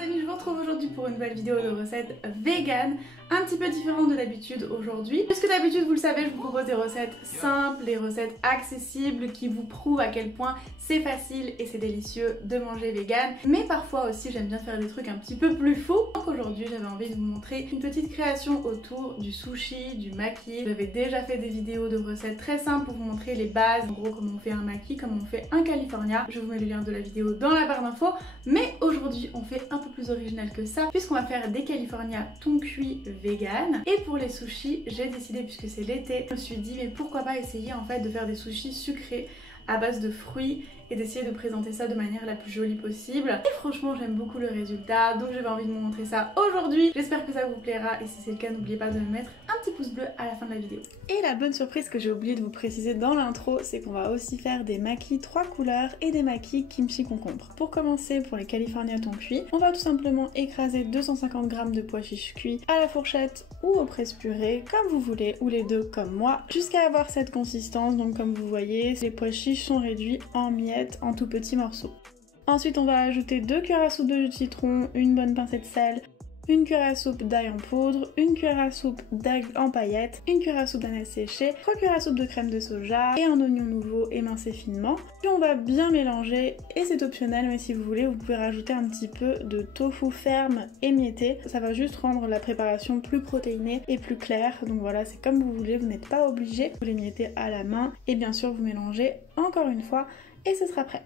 amis, je vous retrouve aujourd'hui pour une nouvelle vidéo de recette vegan, un petit peu différente de d'habitude aujourd'hui. Puisque d'habitude, vous le savez, je vous propose des recettes simples, des recettes accessibles qui vous prouvent à quel point c'est facile et c'est délicieux de manger vegan. Mais parfois aussi, j'aime bien faire des trucs un petit peu plus fous. Donc aujourd'hui, j'avais envie de vous montrer une petite création autour du sushi, du maki. J'avais déjà fait des vidéos de recettes très simples pour vous montrer les bases, en gros comment on fait un maki, comment on fait un California. Je vous mets le lien de la vidéo dans la barre d'infos. Mais aujourd'hui, on fait un peu plus original que ça, puisqu'on va faire des California thon cuit vegan. Et pour les sushis, j'ai décidé, puisque c'est l'été, je me suis dit mais pourquoi pas essayer en fait de faire des sushis sucrés à base de fruits et d'essayer de présenter ça de manière la plus jolie possible. Et franchement, j'aime beaucoup le résultat, donc j'avais envie de vous montrer ça aujourd'hui. J'espère que ça vous plaira et si c'est le cas, n'oubliez pas de me mettre un petit pouce bleu à la fin de la vidéo. Et la bonne surprise que j'ai oublié de vous préciser dans l'intro, c'est qu'on va aussi faire des makis 3 couleurs et des makis kimchi concombre. Pour commencer, pour les California thon cuit, on va tout simplement écraser 250 g de pois chiches cuits à la fourchette ou au presse-purée, comme vous voulez, ou les deux comme moi, jusqu'à avoir cette consistance. Donc comme vous voyez, les pois chiches sont réduits en miettes, en tout petits morceaux. Ensuite, on va ajouter 2 cuillères à soupe de jus de citron, une bonne pincée de sel, une cuillère à soupe d'ail en poudre, une cuillère à soupe d'ail en paillettes, une cuillère à soupe d'ananas séché, 3 cuillères à soupe de crème de soja et un oignon nouveau émincé finement. Puis on va bien mélanger et c'est optionnel, mais si vous voulez, vous pouvez rajouter un petit peu de tofu ferme émietté. Ça va juste rendre la préparation plus protéinée et plus claire. Donc voilà, c'est comme vous voulez, vous n'êtes pas obligé. Vous l'émiettez à la main et bien sûr vous mélangez encore une fois et ce sera prêt.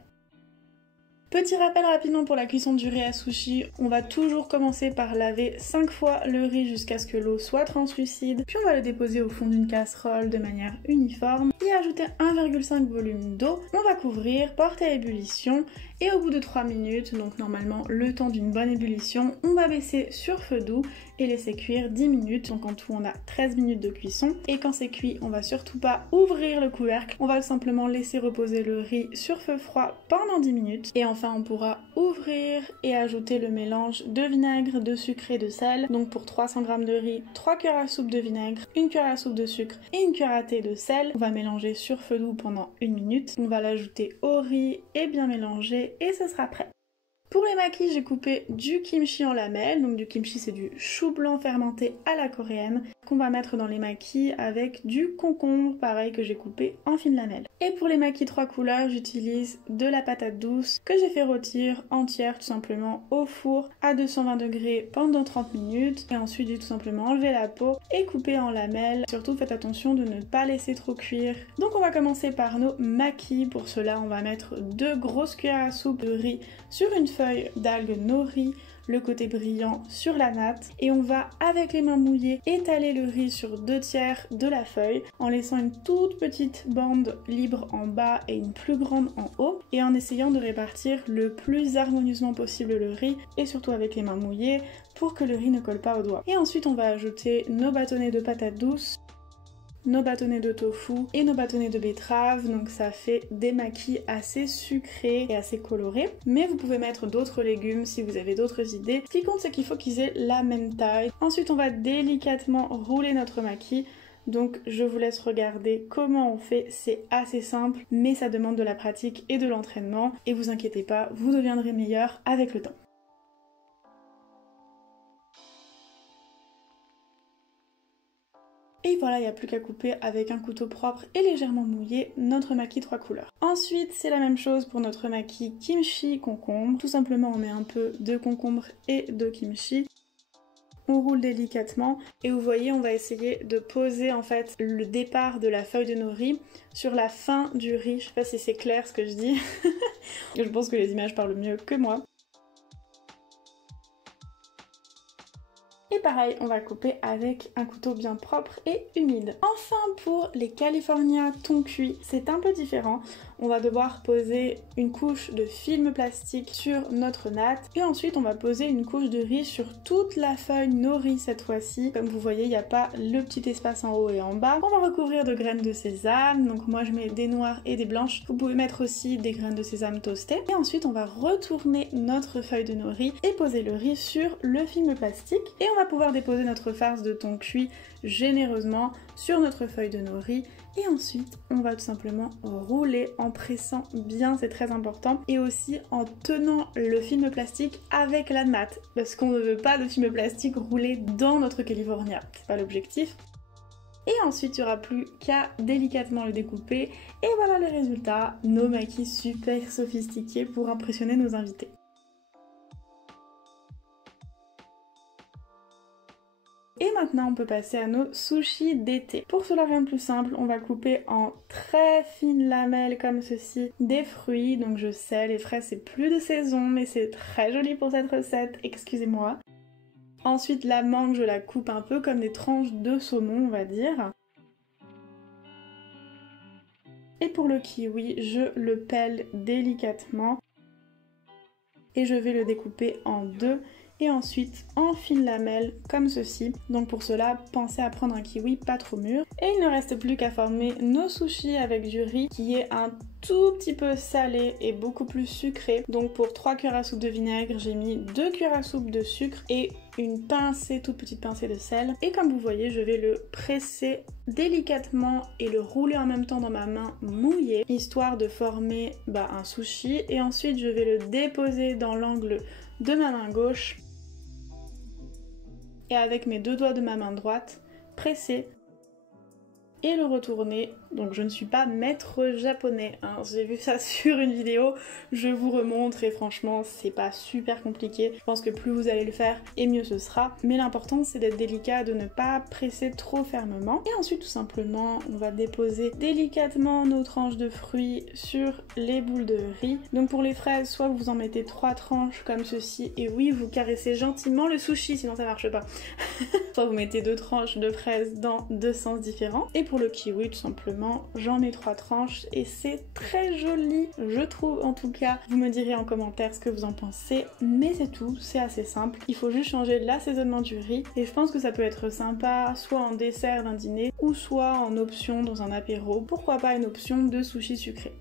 Petit rappel rapidement pour la cuisson du riz à sushi, on va toujours commencer par laver 5 fois le riz jusqu'à ce que l'eau soit translucide, puis on va le déposer au fond d'une casserole de manière uniforme, y ajouter 1,5 volume d'eau, on va couvrir, porter à ébullition, et au bout de 3 minutes, donc normalement le temps d'une bonne ébullition, on va baisser sur feu doux et laisser cuire 10 minutes, donc en tout on a 13 minutes de cuisson, et quand c'est cuit, on va surtout pas ouvrir le couvercle, on va simplement laisser reposer le riz sur feu froid pendant 10 minutes, et enfin on pourra ouvrir et ajouter le mélange de vinaigre, de sucre et de sel. Donc pour 300 g de riz, 3 cuillères à soupe de vinaigre, 1 cuillère à soupe de sucre et 1 cuillère à thé de sel. On va mélanger sur feu doux pendant 1 minute. On va l'ajouter au riz et bien mélanger et ce sera prêt. Pour les makis, j'ai coupé du kimchi en lamelles. Donc du kimchi, c'est du chou blanc fermenté à la coréenne qu'on va mettre dans les makis avec du concombre, pareil, que j'ai coupé en fines lamelles. Et pour les makis 3 couleurs, j'utilise de la patate douce que j'ai fait rôtir entière tout simplement au four à 220 degrés pendant 30 minutes. Et ensuite, j'ai tout simplement enlevé la peau et coupé en lamelles. Surtout, faites attention de ne pas laisser trop cuire. Donc on va commencer par nos makis. Pour cela, on va mettre 2 grosses cuillères à soupe de riz sur une feuille d'algues nori, le côté brillant sur la natte, et on va avec les mains mouillées étaler le riz sur 2 tiers de la feuille en laissant une toute petite bande libre en bas et une plus grande en haut, et en essayant de répartir le plus harmonieusement possible le riz, et surtout avec les mains mouillées pour que le riz ne colle pas aux doigts. Et ensuite on va ajouter nos bâtonnets de patates douces, nos bâtonnets de tofu et nos bâtonnets de betterave, donc ça fait des makis assez sucrés et assez colorés. Mais vous pouvez mettre d'autres légumes si vous avez d'autres idées. Ce qui compte, c'est qu'il faut qu'ils aient la même taille. Ensuite, on va délicatement rouler notre maki. Donc je vous laisse regarder comment on fait, c'est assez simple, mais ça demande de la pratique et de l'entraînement. Et vous inquiétez pas, vous deviendrez meilleur avec le temps. Et voilà, il n'y a plus qu'à couper avec un couteau propre et légèrement mouillé notre maki 3 couleurs. Ensuite, c'est la même chose pour notre maki kimchi concombre. Tout simplement, on met un peu de concombre et de kimchi. On roule délicatement et vous voyez, on va essayer de poser en fait le départ de la feuille de nori sur la fin du riz. Je sais pas si c'est clair ce que je dis. Je pense que les images parlent mieux que moi. Et pareil, on va couper avec un couteau bien propre et humide. Enfin, pour les California thon cuit, c'est un peu différent. On va devoir poser une couche de film plastique sur notre natte et ensuite on va poser une couche de riz sur toute la feuille nori cette fois-ci. Comme vous voyez, il n'y a pas le petit espace en haut et en bas. On va recouvrir de graines de sésame, donc moi je mets des noires et des blanches. Vous pouvez mettre aussi des graines de sésame toastées. Et ensuite on va retourner notre feuille de nori et poser le riz sur le film plastique et on va va pouvoir déposer notre farce de thon cuit généreusement sur notre feuille de nori. Et ensuite, on va tout simplement rouler en pressant bien, c'est très important. Et aussi en tenant le film plastique avec la natte, parce qu'on ne veut pas de film plastique rouler dans notre California, c'est pas l'objectif. Et ensuite, il n'y aura plus qu'à délicatement le découper. Et voilà le résultat, nos makis super sophistiqués pour impressionner nos invités. Et maintenant, on peut passer à nos sushis d'été. Pour cela, rien de plus simple, on va couper en très fines lamelles comme ceci des fruits. Donc je sais, les fraises c'est plus de saison, mais c'est très joli pour cette recette, excusez-moi. Ensuite, la mangue, je la coupe un peu comme des tranches de saumon, on va dire. Et pour le kiwi, je le pèle délicatement. Et je vais le découper en deux. Et ensuite en fines lamelles comme ceci. Donc pour cela, pensez à prendre un kiwi pas trop mûr. Et il ne reste plus qu'à former nos sushis avec du riz qui est un tout petit peu salé et beaucoup plus sucré. Donc pour 3 cuillères à soupe de vinaigre, j'ai mis 2 cuillères à soupe de sucre et une pincée, toute petite pincée de sel. Et comme vous voyez, je vais le presser délicatement et le rouler en même temps dans ma main mouillée, histoire de former un sushi. Et ensuite, je vais le déposer dans l'angle de ma main gauche. Et avec mes deux doigts de ma main droite, presser et le retourner. Donc je ne suis pas maître japonais, hein. J'ai vu ça sur une vidéo, je vous remontre et franchement c'est pas super compliqué. Je pense que plus vous allez le faire et mieux ce sera. Mais l'important c'est d'être délicat, de ne pas presser trop fermement. Et ensuite tout simplement on va déposer délicatement nos tranches de fruits sur les boules de riz. Donc pour les fraises, soit vous en mettez 3 tranches comme ceci et oui vous caressez gentiment le sushi sinon ça marche pas. Soit vous mettez 2 tranches de fraises dans 2 sens différents. Et pour le kiwi tout simplement j'en mets 3 tranches et c'est très joli, je trouve en tout cas. Vous me direz en commentaire ce que vous en pensez, mais c'est tout, c'est assez simple. Il faut juste changer l'assaisonnement du riz et je pense que ça peut être sympa soit en dessert d'un dîner ou soit en option dans un apéro. Pourquoi pas une option de sushi sucré.